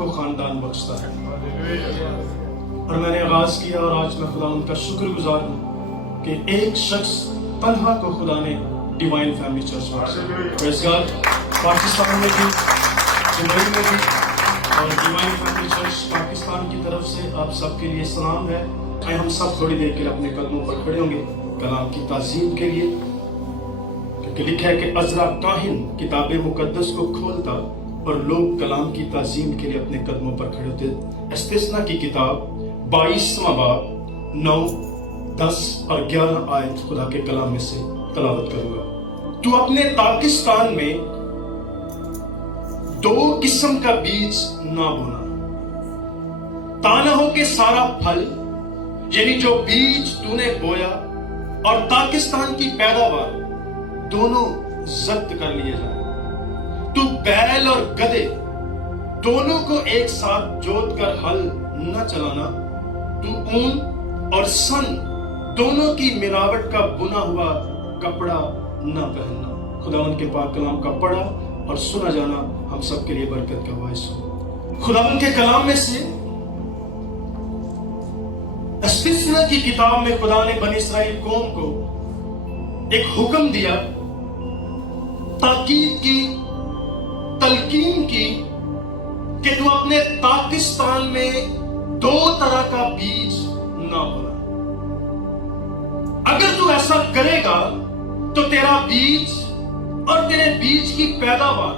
को खानदान बख्शता है। और मैंने आगाज किया और आज मैं खुदा उनका शुक्रगुजार हूँ कि एक शख्स तन्हा को खुदा ने डिवाइन फैमिली चर्च में प्रेज़ गॉड, पाकिस्तान में भी, दुबई में भी, और डिवाइन फैमिली चर्च पाकिस्तान की तरफ से आप सबके लिए सलाम है। आइए हम सब थोड़ी देर के लिए अपने कदमों पर खड़े होंगे कलाम की ताज़ीम के लिए, क्योंकि लिखा है कि अज़रा काहिन किताब मुकद्दस को खोलता और लोग कलाम की ताज़ीम के लिए अपने कदमों पर खड़े होते। इस्तिस्ना की किताब 22वां बाब 9, 10 और 11 आयत खुदा के कलाम में से तलावत करूंगा। तू अपने पाकिस्तान में 2 किस्म का बीज ना बोना, ताना हो के सारा फल, यानी जो बीज तूने बोया और पाकिस्तान की पैदावार दोनों जब्त कर लिए जाए। तू बैल और गधे दोनों को एक साथ जोत कर हल न चलाना। तू ऊन और सन दोनों की मिलावट का बुना हुआ कपड़ा न पहनना। खुदावन के पाक कलाम का पढ़ा और सुना जाना हम सब के लिए बरकत का बायस हो। खुदावन के कलाम में से इस्तिस्ना की किताब में खुदा ने बनी इस्राएल कौम को एक हुक्म दिया, ताकीद की, तलकीन की कि तू अपने पाकिस्तान में 2 तरह का बीज ना बोना। अगर तू ऐसा करेगा तो तेरा बीज और तेरे बीज की पैदावार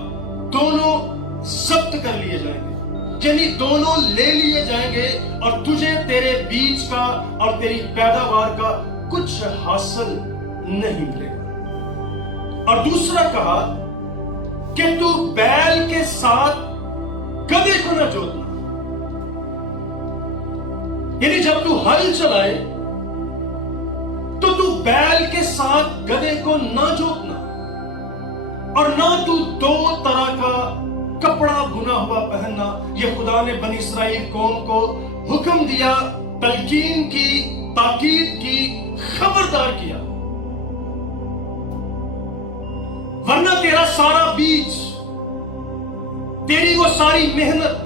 दोनों जब्त कर लिए जाएंगे, यानी दोनों ले लिए जाएंगे और तुझे तेरे बीज का और तेरी पैदावार का कुछ हासिल नहीं मिलेगा। और दूसरा कहा कि तू बैल के साथ गधे को न जोतना, यानी जब तू हल चलाए तो तू बैल के साथ गधे को न जोतना और ना तू 2 तरह का कपड़ा बुना हुआ पहनना। यह खुदा ने बनी इस्राएल कौम को हुक्म दिया, तलकीन की, ताकीद की, खबरदार किया, वरना तेरा सारा बीज, तेरी वो सारी मेहनत,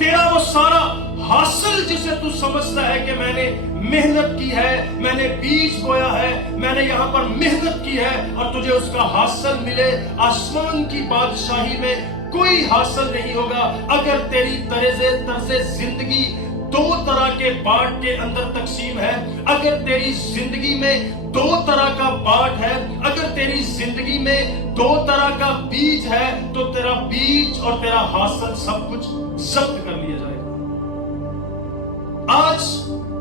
तेरा वो सारा हासिल जिसे तू समझता है कि मैंने मेहनत की है, मैंने बीज बोया है, मैंने यहां पर मेहनत की है और तुझे उसका हासिल मिले, आसमान की बादशाही में कोई हासिल नहीं होगा अगर तेरी तर्ज़े जिंदगी 2 तरह के बाट के अंदर तकसीम है। अगर तेरी जिंदगी में 2 तरह का बाट है, अगर तेरी जिंदगी में 2 तरह का बीज है, तो तेरा बीज और तेरा हासिल सब कुछ जब्त कर लिया जाएगा। आज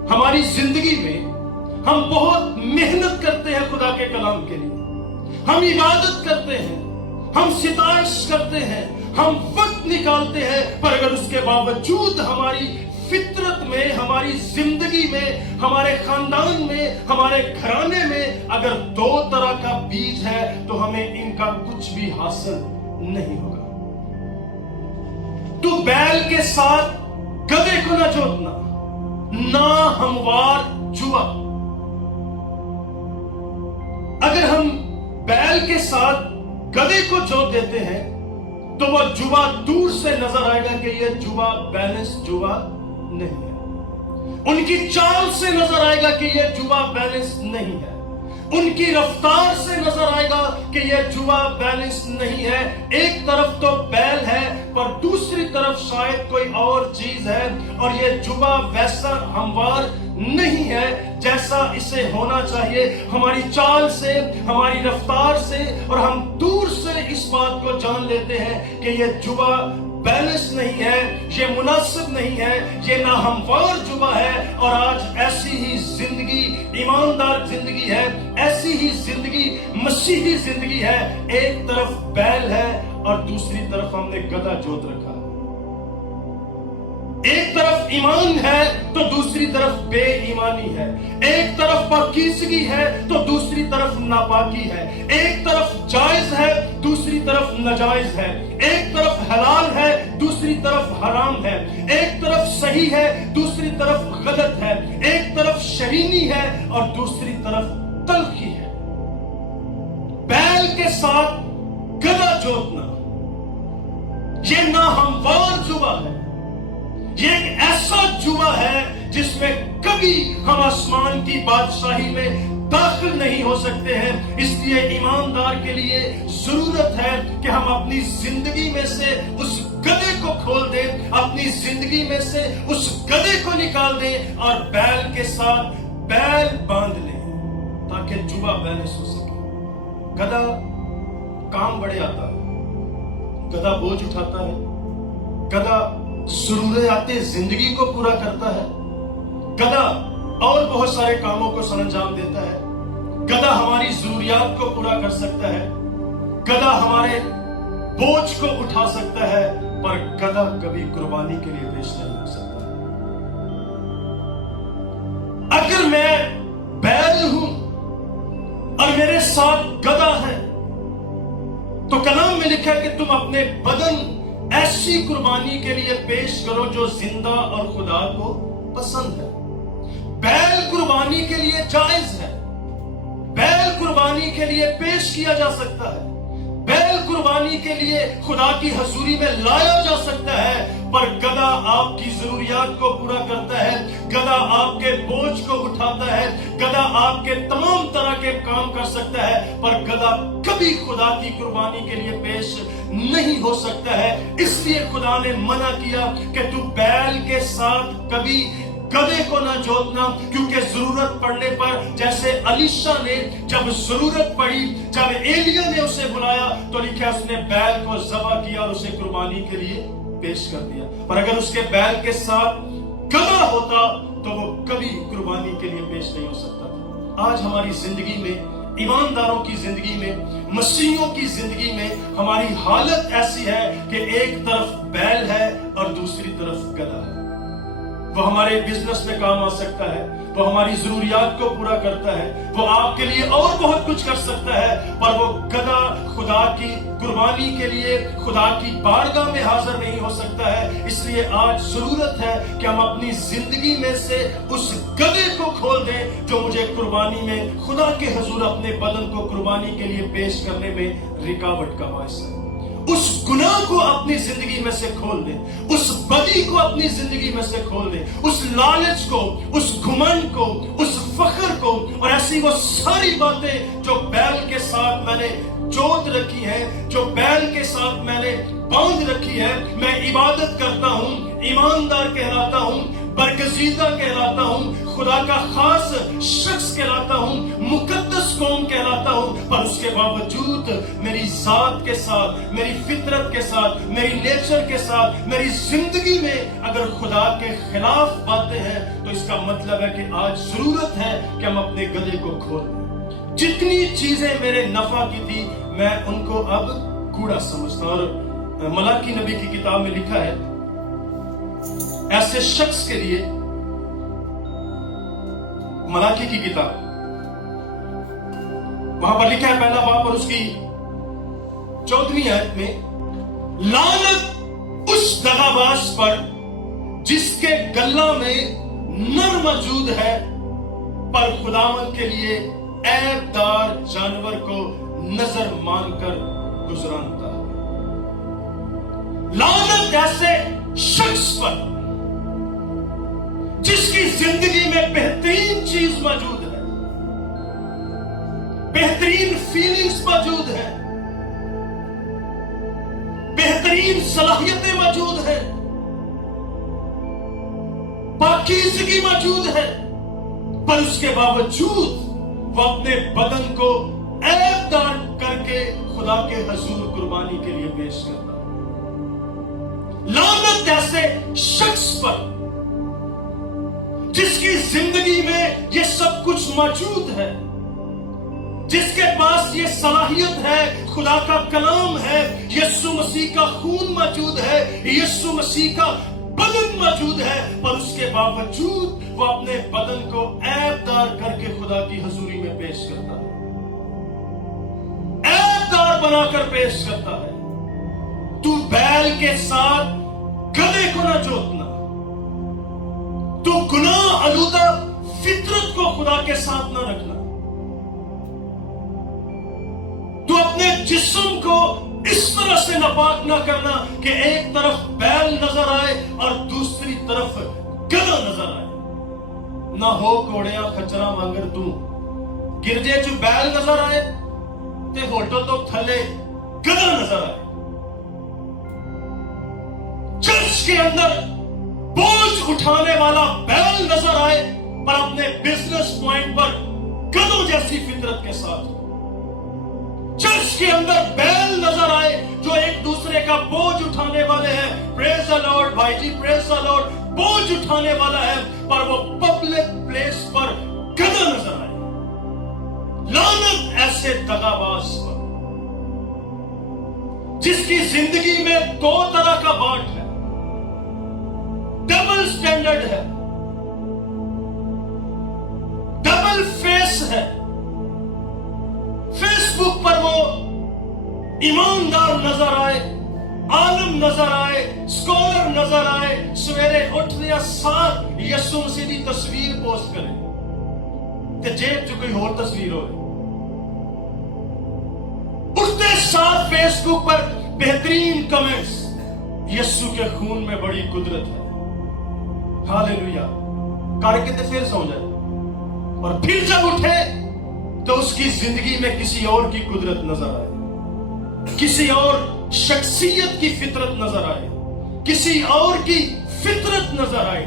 हमारी जिंदगी में हम बहुत मेहनत करते हैं खुदा के कलाम के लिए, हम इबादत करते हैं, हम सिताइश करते हैं, हम वक्त निकालते हैं, पर अगर उसके बावजूद हमारी फितरत में, हमारी जिंदगी में, हमारे खानदान में, हमारे घराने में अगर 2 तरह का बीज है तो हमें इनका कुछ भी हासिल नहीं होगा। तू बैल के साथ गधे को न जोतना, ना हमवार जुआ। अगर हम बैल के साथ गधे को जोत देते हैं तो वह जुआ दूर से नजर आएगा कि यह जुआ बैलेंस जुआ नहीं है। उनकी चाल से नजर आएगा कि यह जुआ बैलेंस नहीं है। उनकी रफ्तार से नजर आएगा कि यह जुआ बैलेंस नहीं है। एक तरफ तो बैल है पर दूसरी तरफ शायद कोई और चीज है, और यह जुआ वैसा हमवार नहीं है जैसा इसे होना चाहिए। हमारी चाल से, हमारी रफ्तार से, और हम दूर से इस बात को जान लेते हैं कि यह जुआ बैलेंस नहीं है, ये मुनासिब नहीं है, ये नाहमवार जुआ है। और आज ऐसी ही जिंदगी ईमानदार जिंदगी है, ऐसी ही जिंदगी मसीही जिंदगी है। एक तरफ बैल है और दूसरी तरफ हमने गधा जोत रखा है। एक तरफ ईमान है तो दूसरी तरफ बेईमानी है। एक तरफ पाकीज़गी है तो दूसरी तरफ नापाकी है। एक तरफ जायज है, दूसरी तरफ नाजायज है। एक तरफ हलाल है, दूसरी तरफ हराम है। एक तरफ सही है, दूसरी तरफ गलत है। एक तरफ शरीनी है और दूसरी तरफ तल्खी है। बैल के साथ गधा जोतना, یہ नाहमवार जुबा है, ये एक ऐसा जुबा है जिसमें कभी हम आसमान की बादशाही में दाखिल नहीं हो सकते हैं। इसलिए ईमानदार के लिए जरूरत है कि हम अपनी जिंदगी में से उस गधे को खोल दें, अपनी जिंदगी में से उस गधे को निकाल दें और बैल के साथ बैल बांध लें ताकि जुबा बैलेंस हो सके। गधा काम बड़े आता है, गधा बोझ उठाता है, गधा जरूरियाते जिंदगी को पूरा करता है, गधा और बहुत सारे कामों को सरंजाम देता है, गधा हमारी जरूरियात को पूरा कर सकता है, गधा हमारे बोझ को उठा सकता है, पर गधा कभी कुर्बानी के लिए पेश नहीं हो सकता। अगर मैं बैल हूं और मेरे साथ गधा है तो कलाम में लिखा है कि तुम अपने बदन ऐसी कुर्बानी के लिए पेश करो जो जिंदा और खुदा को पसंद है। बैल कुर्बानी के लिए जायज है, बैल कुर्बानी के लिए पेश किया जा सकता है, बैल कुर्बानी के लिए खुदा की हजूरी में लाया जा सकता है, पर गधा आपकी जरूरियात को पूरा करता है, गधा आपके बोझ को उठाता है, गधा आपके तमाम तरह के काम कर सकता है, पर गधा कभी खुदा की कुर्बानी के लिए पेश नहीं हो सकता है। इसलिए खुदा ने मना किया कि तू बैल के साथ कभी गधे को ना जोतना, क्योंकि जरूरत पड़ने पर, जैसे अलीशा ने जब जरूरत पड़ी, जब एलिया ने उसे बुलाया तो लिखा उसने बैल को ज़बह किया और उसे कुर्बानी के लिए पेश कर दिया। पर अगर उसके बैल के साथ गधा होता तो वो कभी कुर्बानी के लिए पेश नहीं हो सकता था। आज हमारी जिंदगी में, ईमानदारों की जिंदगी में, मसीहियों की जिंदगी में हमारी हालत ऐसी है कि एक तरफ बैल है और दूसरी तरफ गधा है। वो हमारे बिजनेस में काम आ सकता है, वो हमारी जरूरियात को पूरा करता है, वो आपके लिए और बहुत कुछ कर सकता है, पर वो गधा खुदा की कुर्बानी के लिए खुदा की बारगाह में हाजिर नहीं हो सकता है। इसलिए आज जरूरत है कि हम अपनी जिंदगी में से उस गधे को खोल दें जो मुझे कुर्बानी में, खुदा के हुजूर अपने बदन को कुर्बानी के लिए पेश करने में रुकावट का बायस है। उस गुनाह को अपनी जिंदगी में से खोल दे, उस बदी को अपनी जिंदगी में से खोल दे, उस लालच को, उस घमंड को, उस फख्र को और ऐसी वो सारी बातें जो बैल के साथ मैंने जोत रखी है, जो बैल के साथ मैंने बांध रखी है। मैं इबादत करता हूं, ईमानदार कहलाता हूं, बरगजीदा कहलाता हूं, खुदा का खास शख्स कहलाता हूं, मुकद्दस कौम कहलाता हूं, पर उसके बावजूद मेरी जात के साथ, मेरी फितरत के साथ, मेरी नेचर के साथ, मेरी जिंदगी में अगर खुदा के खिलाफ बातें हैं तो इसका मतलब है कि आज जरूरत है कि हम अपने गले को खोल दें। जितनी चीजें मेरे नफा की थी मैं उनको अब कूड़ा समझता हूं। और मलाकी नबी की किताब में लिखा है ऐसे शख्स के लिए, मलाकी की किताब, वहां पर लिखा है पहला बाब और उसकी 14वीं आयत में, लानत उस दगाबाज पर जिसके गल्ला में नर मौजूद है पर खुदावंद के लिए ऐबदार जानवर को नजर मानकर गुजरानता है। लानत ऐसे शख्स पर जिसकी जिंदगी में बेहतरीन चीज मौजूद है, बेहतरीन फीलिंग्स मौजूद है, बेहतरीन सलाहियतें मौजूद है, पाकीज़गी मौजूद है, पर उसके बावजूद वो अपने बदन को ऐबदार करके खुदा के हुजूर कुर्बानी के लिए पेश करता है। लानत ऐसे शख्स पर जिसकी जिंदगी में ये सब कुछ मौजूद है, जिसके पास ये सलाहियत है, खुदा का कलाम है, यीशु मसीह का खून मौजूद है, यीशु मसीह का बदन मौजूद है, पर उसके बावजूद वो अपने बदन को ऐबदार करके खुदा की हजूरी में पेश करता है, ऐबदार बनाकर पेश करता है। तू बैल के साथ गधे को ना जोतना, तू गुनाह आलूदा फितरत को खुदा के साथ ना रखना, तू अपने जिस्म को اس طرح سے ناپاک نہ کرنا کہ ایک طرف بیل نظر آئے اور دوسری طرف گدھا نظر آئے. نہ ہو کوڑیاں کچرا مانگر تو گرجے چ بیل نظر آئے تے ہوٹل تو تھلے گدھا نظر آئے. چرچ کے اندر بوجھ اٹھانے والا بیل نظر آئے پر اپنے بزنس پوائنٹ پر گدھوں جیسی فطرت کے ساتھ. چرچ کے اندر بیل نظر آئے جو ایک دوسرے کا بوجھ اٹھانے والے ہیں. پریز دی لارڈ بھائی جی، پریز دی لارڈ. بوجھ اٹھانے والا ہے پر وہ پبلک پلیس پر گدھا نظر آئے. لعنت ایسے دغاباز پر جس کی زندگی میں دو طرح کا بانٹ ہے، ڈبل سٹینڈرڈ ہے، ڈبل فیس ہے. فیس بک پر وہ ایماندار نظر آئے، عالم نظر آئے، سکولر نظر آئے، سویرے اٹھدیا ساتھ یسوع مسیح دی تصویر پوسٹ کرے تے جیب چ کوئی اور تصویر ہوئے. اٹھتے ساتھ فیس بک پر بہترین کمنٹس، یسوع کے خون میں بڑی قدرت ہے، ہاللیلویا کر کے تے پھر سو جائے. اور پھر جب اٹھے تو اس کی زندگی میں کسی اور کی قدرت نظر آئے، کسی اور شخصیت کی فطرت نظر آئے، کسی اور کی فطرت نظر آئے.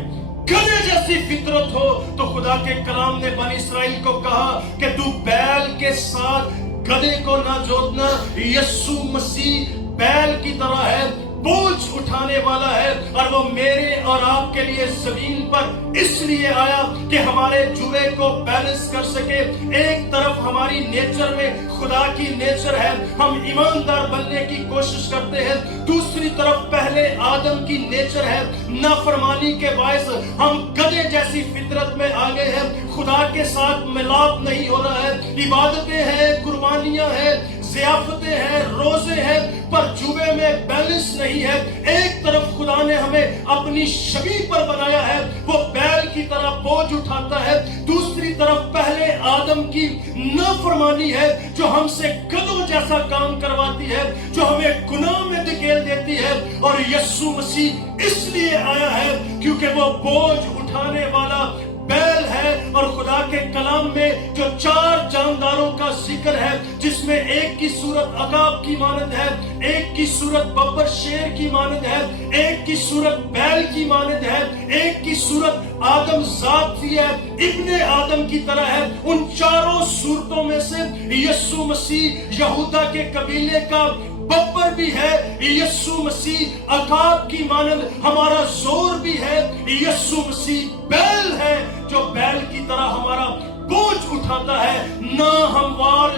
گدھے جیسی فطرت ہو تو خدا کے کلام نے بنی اسرائیل کو کہا کہ تو بیل کے ساتھ گدھے کو نہ جوتنا. یسوع مسیح بیل کی طرح ہے، بوجھ اٹھانے والا ہے، اور وہ میرے اور آپ کے لیے زمین پر اس لیے آیا کہ ہمارے جوے کو بیلنس کر سکے. ایک طرف ہماری نیچر میں خدا کی نیچر ہے، ہم ایماندار بننے کی کوشش کرتے ہیں. دوسری طرف پہلے آدم کی نیچر ہے، نافرمانی کے باعث ہم گدھے جیسی فطرت میں آ گئے ہیں. خدا کے ساتھ ملاپ نہیں ہو رہا ہے. عبادتیں ہیں، قربانیاں ہیں، ضیافتیں ہیں، روزے ہیں، پر جوے میں بیلنس نہیں ہے. ایک طرف خدا نے ہمیں اپنی شبیہ پر بنایا ہے، وہ بیل کی طرح بوجھ اٹھاتا ہے. دوسری طرف پہلے آدم کی نافرمانی ہے جو ہم سے گدھوں جیسا کام کرواتی ہے، جو ہمیں گناہ میں دھکیل دیتی ہے. اور یسوع مسیح اس لیے آیا ہے کیونکہ وہ بوجھ اٹھانے والا بیل ہے. اور خدا کے کلام میں جو 4 جانداروں کا ذکر ہے، جس میں ایک کی صورت عقاب کی مانند ہے، ایک کی صورت ببر شیر کی مانند ہے، ایک کی صورت بیل کی مانند ہے، ایک کی صورت آدم ذات کی ہے، ابن آدم کی طرح ہے. ان 4 صورتوں میں سے یسوع مسیح یہودا کے قبیلے کا ببر بھی ہے، یسوع مسیح عقاب کی مانند ہمارا زور بھی ہے، یسوع مسیح بیل ہے جو بیل کی طرح ہمارا بوجھ اٹھاتا ہے. نہ ہموار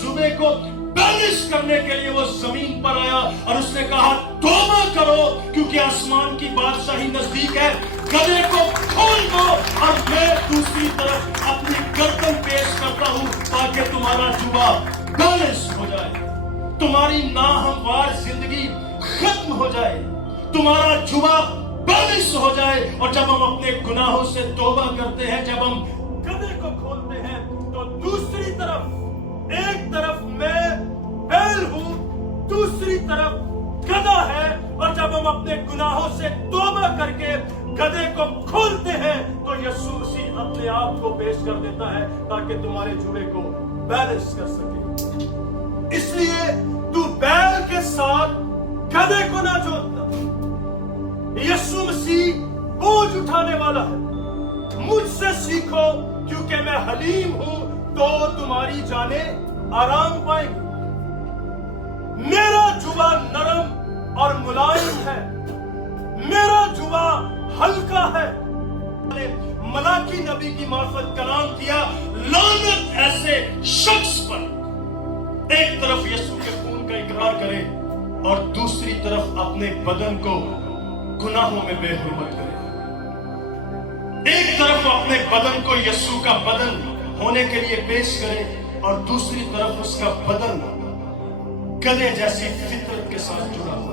جبے کو بیلنس کرنے کے لیے وہ زمین پر آیا اور اس نے کہا توبہ کرو کیونکہ آسمان کی بادشاہی نزدیک ہے. گدھے کو کھول دو اور میں دوسری طرف اپنی گردن پیش کرتا ہوں تاکہ تمہارا جبا بیلنس ہو جائے، تمہاری ناہموار زندگی ختم ہو جائے، تمہارا جبا بیلنس ہو جائے. اور جب ہم اپنے گناہوں سے توبہ کرتے ہیں، جب ہم گدھے کو کھولتے ہیں، تو دوسری طرف ایک طرف میں بیل ہوں، دوسری طرف گدھا ہے. اور جب ہم اپنے گناہوں سے توبہ کر کے گدھے کو کھولتے ہیں تو یسوع مسیح اپنے آپ کو پیش کر دیتا ہے تاکہ تمہارے جوڑے کو بیلنس کر سکے. اس لیے تو بیل کے ساتھ گدھے کو نہ جوتنا. یسوع مسیح بوجھ اٹھانے والا ہے. مجھ سے سیکھو کیونکہ میں حلیم ہوں تو تمہاری جانیں آرام پائیں گی. میرا جبا نرم اور ملائم ہے، میرا جبا ہلکا ہے. ملاکی نبی کی معرفت کلام کیا، لعنت ایسے شخص پر ایک طرف یسوع کے خون کا اقرار کرے اور دوسری طرف اپنے بدن کو گناہوں میں بے حرمت کرے. ایک طرف اپنے بدن کو یسوع کا بدن ہونے کے لیے پیش کرے اور دوسری طرف اس کا بدن گدھے جیسی فطرت کے ساتھ جڑا ہوا.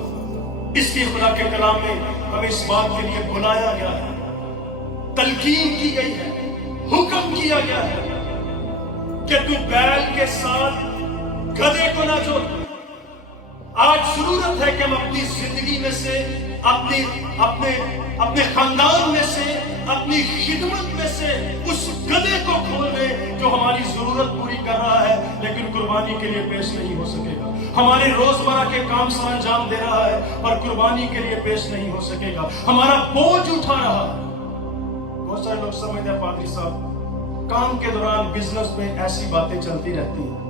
اس لیے خدا کے کلام میں ہمیں اس بات کے لیے بلایا گیا ہے، تلقین کی گئی ہے، حکم کیا گیا ہے کہ تو بیل کے ساتھ गधे को ना जोतना। आज जरूरत है कि हम अपनी जिंदगी में से, अपने खानदान में से, अपनी खिदमत में से उस गधे को खोल दें जो हमारी जरूरत पूरी कर रहा है लेकिन कुर्बानी के लिए पेश नहीं हो सकेगा। हमारे रोजमर्रा के काम सर अंजाम दे रहा है पर कुर्बानी के लिए पेश नहीं हो सकेगा। हमारा बोझ उठा रहा है। बहुत सारे लोग समझते हैं पादरी साहब काम के दौरान बिजनेस में ऐसी बातें चलती रहती हैं,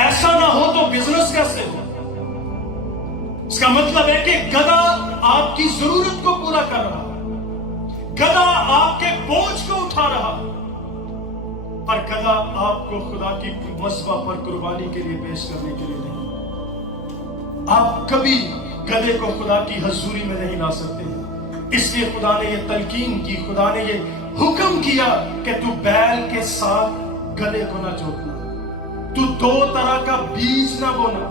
ऐसा ना हो तो बिजनेस कैसे हो। इसका मतलब है कि गधा आपकी जरूरत को पूरा कर रहा है, गधा आपके बोझ को उठा रहा, पर गधा आपको खुदा की मसवा पर कुर्बानी के लिए पेश करने के लिए नहीं। आप कभी गधे को खुदा की हजूरी में नहीं ला सकते हैं। इसलिए खुदा ने ये तलकीन की, खुदा ने ये हुक्म किया कि तू बैल के साथ गधे को ना जोतना, तू दो तरह का बीज ना बोना,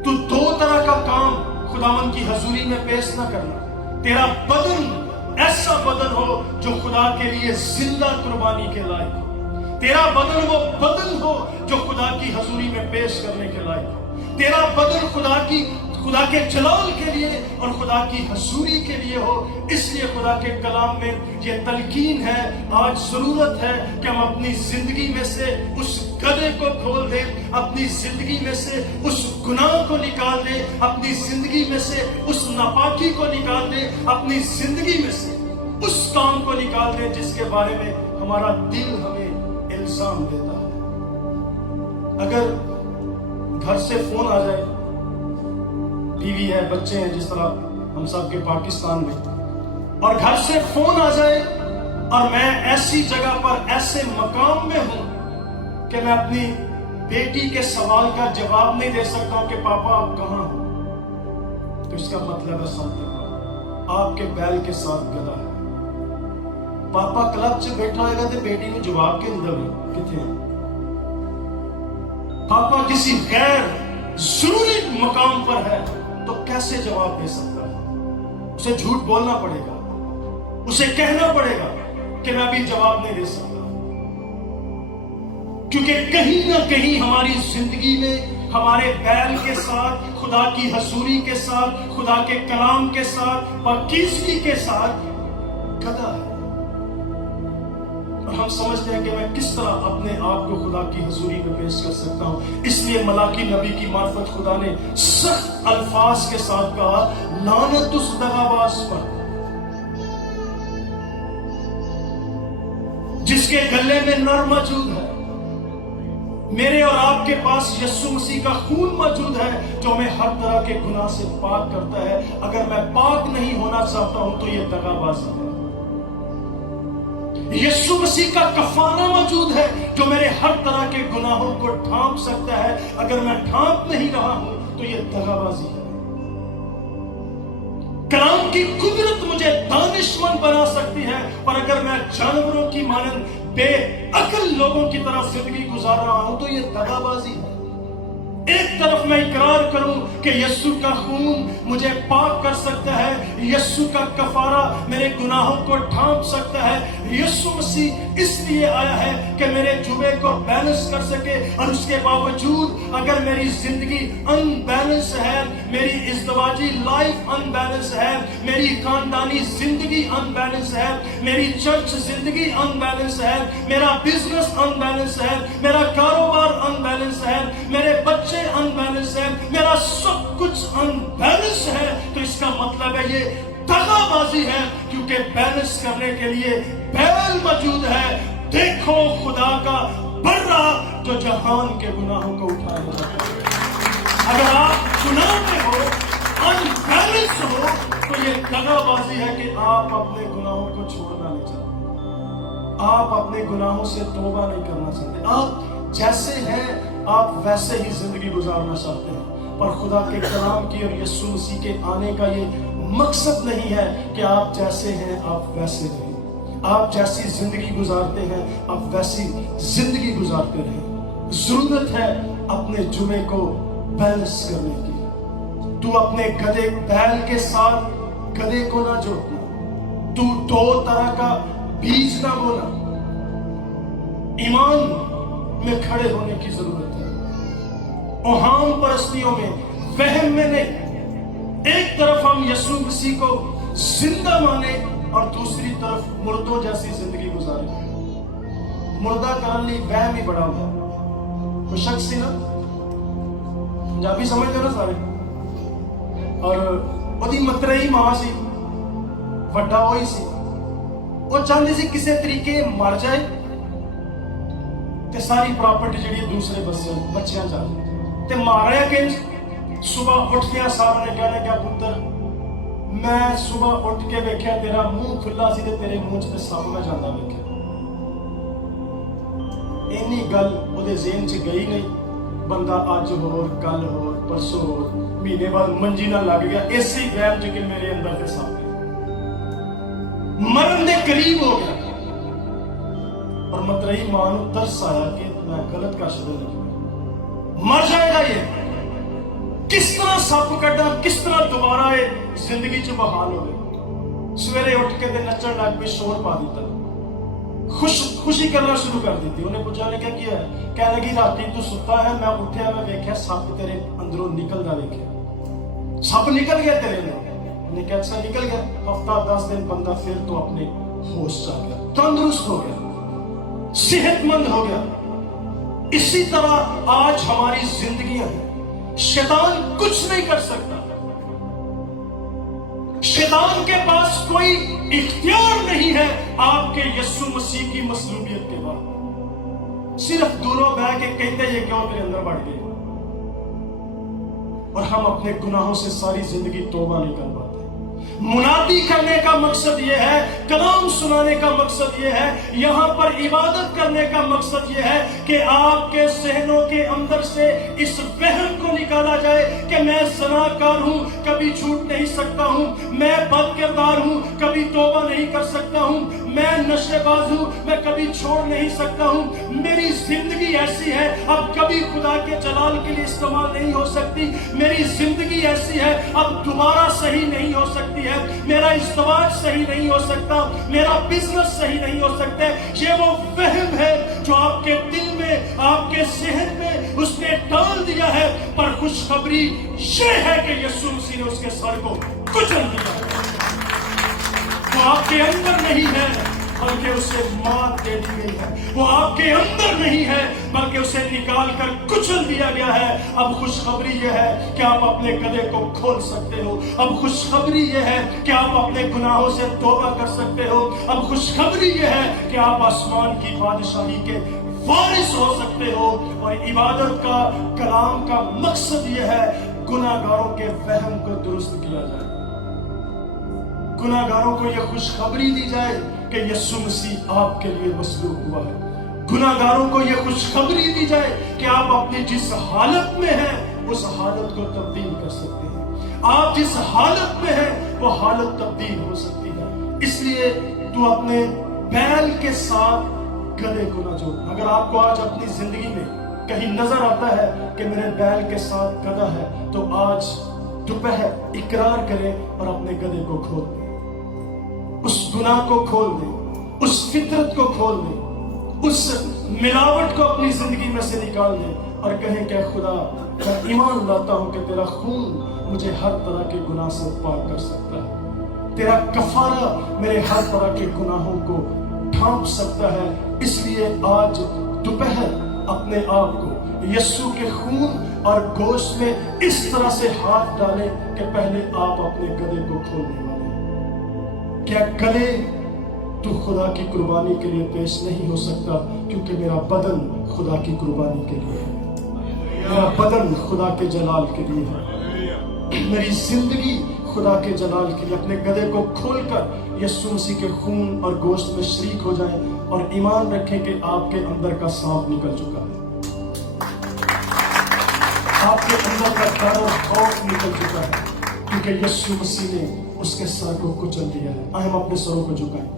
तू दो तरह का काम खुदावन की हजूरी में पेश ना करना। तेरा बदन ऐसा बदन हो जो खुदा के लिए जिंदा कुर्बानी के लायक हो। तेरा बदन वो बदन हो जो खुदा की हजूरी में पेश करने के लायक हो। तेरा बदन खुदा के जलाल के लिए और खुदा की हजूरी के लिए हो। इसलिए खुदा के कलाम में ये तलकीन है। आज जरूरत है कि हम अपनी जिंदगी में से उस गधे को खोल दें, अपनी जिंदगी में से उस गुनाह को निकाल दें, अपनी जिंदगी में से उस नापाकी को निकाल दें, अपनी जिंदगी में से उस काम को निकाल दें जिसके बारे में हमारा दिल हमें इल्जाम देता है। अगर घर से फोन आ जाए, बीवी है, बच्चे हैं, जिस तरह हम सब के पाकिस्तान में, और घर से फोन आ जाए और मैं ऐसी जगह पर, ऐसे मकाम में हूं कि मैं अपनी बेटी के सवाल का जवाब नहीं दे सकता हूं कि पापा आप कहां हो, तो इसका मतलब है समझ आपके बैल के साथ गधा है। पापा क्लब च बैठा होगा तो बेटी ने जवाब के अंदर कितने, पापा किसी गैर जरूरी मकाम पर है तो कैसे जवाब दे सकता है। उसे झूठ बोलना पड़ेगा, उसे कहना पड़ेगा कि मैं अभी जवाब नहीं दे सकता, क्योंकि कहीं ना कहीं हमारी जिंदगी में हमारे बैल के साथ, खुदा की हजूरी के साथ, खुदा के कलाम के साथ, पाकीज़गी के साथ गधा है। और हम समझते हैं कि मैं किस तरह अपने आप को खुदा की हजूरी में पेश कर सकता हूं। इसलिए मलाकी नबी की मार्फत खुदा ने सख्त अल्फाज के साथ कहा, लानत उस दगाबाज पर जिसके गले में नर मौजूद है। मेरे और आपके पास यीशु मसीह का खून मौजूद है जो हमें हर तरह के गुनाह से पाक करता है। अगर मैं पाक नहीं होना चाहता हूं तो यह दगाबाजी है। यीशु मसीह का कफारा मौजूद है जो मेरे हर तरह के गुनाहों को ढांप सकता है। अगर मैं ढांप नहीं रहा हूं तो यह दगाबाजी है। कलाम की कुदरत मुझे दानिशमंद बना सकती है, पर अगर मैं जानवरों की मानंद बेअक्ल लोगों की तरह जिंदगी गुजार रहा हूं तो यह दगाबाजी है। एक तरफ मैं इकरार करूं कि यीशु का खून मुझे पाक कर सकता है, यीशु का कफारा मेरे गुनाहों को ढांप सकता है। यीशु मसीह इसलिए आया है कि मेरे जुबे को बैलेंस कर सके, और उसके बावजूद अगर मेरी जिंदगी अनबैलेंस है, मेरी इज़्दिवाजी लाइफ अनबैलेंस है, मेरी खानदानी जिंदगी अनबैलेंस है, मेरी चर्च जिंदगी अनबैलेंस है, मेरा बिजनेस अनबैलेंस है, मेरा कारोबार अनबैलेंस है, मेरे बच्चे अनबैलेंस है, मेरा सब कुछ अनबैलेंस है, तो इसका मतलब है ये दगाबाजी है, क्योंकि बैलेंस करने के लिए बैल मौजूद है। देखो खुदा का बर्रा जो जहान के गुनाहों को उठाएगा। अगर आप गुनाह में हो, अनबैलेंस हो, तो ये दगाबाजी है कि आप अपने गुनाहों को छोड़ना नहीं चाहते, आप अपने गुनाहों से तौबा नहीं करना चाहते, आप जैसे हैं आप वैसे ही जिंदगी गुजारना चाहते हैं। पर खुदा के कलाम की और यीशु मसीह के आने का ये मकसद नहीं है कि आप जैसे हैं आप वैसे रहें, आप जैसी जिंदगी गुजारते हैं आप वैसी जिंदगी गुजारते रहें। जरूरत है अपने जुमे को बैलेंस करने की। तू अपने गधे बैल के साथ गधे को ना जोड़ना, तू दो तरह का बीज ना बोना। ईमान में खड़े होने की जरूरत है। ओहाम परस्तियों में, वहम में नहीं। एक तरफ हम यीशु मसीह को जिंदा माने और दूसरी तरफ मुर्दों जैसी जिंदगी गुजारे। मुर्दा करन ली वहम ही बड़ा हुआ। कोई शख्स सी ना, पंजाबी समझते हो ना सारे, और ਉਹਦੀ ਮਤਰੇਈ ਮਾਂ ਸੀ, ਵੱਡਾ ਉਹੀ ਸੀ। ਉਹ ਚਾਹੁੰਦੀ ਸੀ ਕਿਸੇ ਤਰੀਕੇ ਮਰ ਜਾਏ ਤੇ ਸਾਰੀ ਪ੍ਰਾਪਰਟੀ ਜਿਹੜੀ ਦੂਸਰੇ ਬੱਚਿਆਂ ਚ ਆ ਜਾਏ। ਤੇ ਮਾਰਿਆ ਕਿ ਸਵੇਰ ਉੱਠਦਿਆਂ ਸਾਰਿਆਂ ਨੇ ਕਹਿਣਾ ਕਿ ਪੁੱਤਰ, ਮੈਂ ਸਵੇਰ ਉੱਠ ਕੇ ਵੇਖਿਆ ਤੇਰਾ ਮੂੰਹ ਖੁੱਲਾ ਸੀ ਤੇ ਤੇਰੇ ਮੂੰਹ ਚ ਤੇ ਸੱਪ ਮੈਂ ਜਾਂਦਾ ਵੇਖਿਆ। ਇੰਨੀ ਗੱਲ ਉਹਦੇ ਜ਼ਿਹਨ ਚ ਗਈ ਨਹੀਂ। ਬੰਦਾ ਅੱਜ ਹੋਰ, ਕੱਲ ਹੋਰ, परसों हो, महीने बाद मंजी ना लग गया, इसी वहम च कि मेरे अंदर के साथ मरण के करीब हो गया। और मतरई मां नूं तरस आया कि मैं गलत कर छड्डा, मर जाएगा ये। किस तरह सप कड्डा, किस तरह दोबारा ये जिंदगी च बहाल हो गए। सवेरे उठ के ते नचण लग पे, शोर पा दिता, खुशी करना शुरू कर दी। उन्हें पूछा, ने क्या किया है? कह लगी राती तू सुता है, मैं उठा, मैं वेख्या सप तेरे अंदरों निकलता वेख्या। सप निकल गया तेरे अंदर। ने क्या अच्छा निकल गया? हफ्ता 10 दिन बंदा फिर तो अपने होश आ गया, तंदुरुस्त हो गया, सेहतमंद हो गया। इसी तरह आज हमारी जिंदगियां हैं। शैतान कुछ नहीं कर सकता। शैतान के पास कोई इख्तियार नहीं है आपके यीशु मसीह की मसलूबियत के बाद। सिर्फ दूरों बह के कहते ये क्यों तेरे अंदर बढ़ गए, और हम अपने गुनाहों से सारी जिंदगी तौबा नहीं कर पाते। मुनादी करने का मकसद यह है, कलाम सुनाने का मकसद यह है, यहां पर इबादत करने का मकसद यह है कि आपके सहनों के अंदर से इस वहम को निकाला जाए कि मैं ज़नाकार हूं, कभी झूठ नहीं सकता हूं, मैं बदकिरदार हूं, कभी तौबा नहीं कर सकता हूं, मैं नशेबाज हूं, मैं कभी छोड़ नहीं सकता हूं, मेरी जिंदगी ऐसी है अब कभी खुदा के जलाल के लिए इस्तेमाल नहीं हो सकती, मेरी जिंदगी ऐसी है अब दोबारा सही नहीं हो सकती है, मेरा इज़्दिवाज सही नहीं हो सकता, मेरा बिजनेस सही नहीं हो सकता। ये वो वहम है जो आपके दिल में, आपके ज़हन में उसने डाल दिया है। पर खुशखबरी ये है कि यीशु मसीह ने उसके सर को कुचल दिया है। वो आपके अंदर नहीं है बल्कि उसे मात दे दी गई है। वो आपके अंदर नहीं है बल्कि उसे निकाल कर कुचल दिया गया है। अब खुशखबरी यह है कि आप अपने गले को खोल सकते हो। अब खुशखबरी यह है कि आप अपने गुनाहों से तौबा कर सकते हो। अब खुशखबरी यह है कि आप आसमान की बादशाही के वारिस हो सकते हो। और इबादत का, कलाम का मकसद यह है गुनाहगारों के वहम को दुरुस्त किया जाए। गुनाहगारों को यह खुशखबरी दी जाए कि यीशु मसीह आपके लिए मसलूब हुआ है। गुनाहगारों को यह खुशखबरी दी जाए कि आप अपनी जिस हालत में हैं उस हालत को तब्दील कर सकते हैं। आप जिस हालत में हैं वो हालत तब्दील हो सकती है। इसलिए तू अपने बैल के साथ गले को न जोड़। अगर आपको आज अपनी जिंदगी में कहीं नजर आता है कि मेरे बैल के साथ गधा है, तो आज दोपहर इकरार करें और अपने गले को खोल दें। उस गुनाह को खोल दें, उस फितरत को खोल दें, उस मिलावट को अपनी जिंदगी में से निकाल दें और कहें कि खुदा, मैं ईमान लाता हूं कि तेरा खून मुझे हर तरह के गुनाह से पाक कर सकता है। तेरा कफारा मेरे हर तरह के गुनाहों को ढांप सकता है। इसलिए आज दोपहर अपने आप को यीशु के खून और गोश्त में इस तरह से हाथ डालें कि पहले आप अपने गले को खोलने वाले हैं। क्या गले तू खुदा की कुर्बानी के लिए पेश नहीं हो सकता? क्योंकि मेरा बदन खुदा की कुर्बानी के लिए है, मेरा बदन खुदा के जलाल के लिए है, मेरी जिंदगी खुदा के जलाल के लिए। अपने गले को खोलकर यीशु मसीह के खून और गोश्त में शरीक हो जाएं और ईमान रखें कि आपके अंदर का सांप निकल चुका है, आपके अंदर का डर और खौफ निकल चुका है, क्योंकि यीशु मसीह ने उसके सर को कुचल दिया है। आए हम अपने सरों को झुकाएं।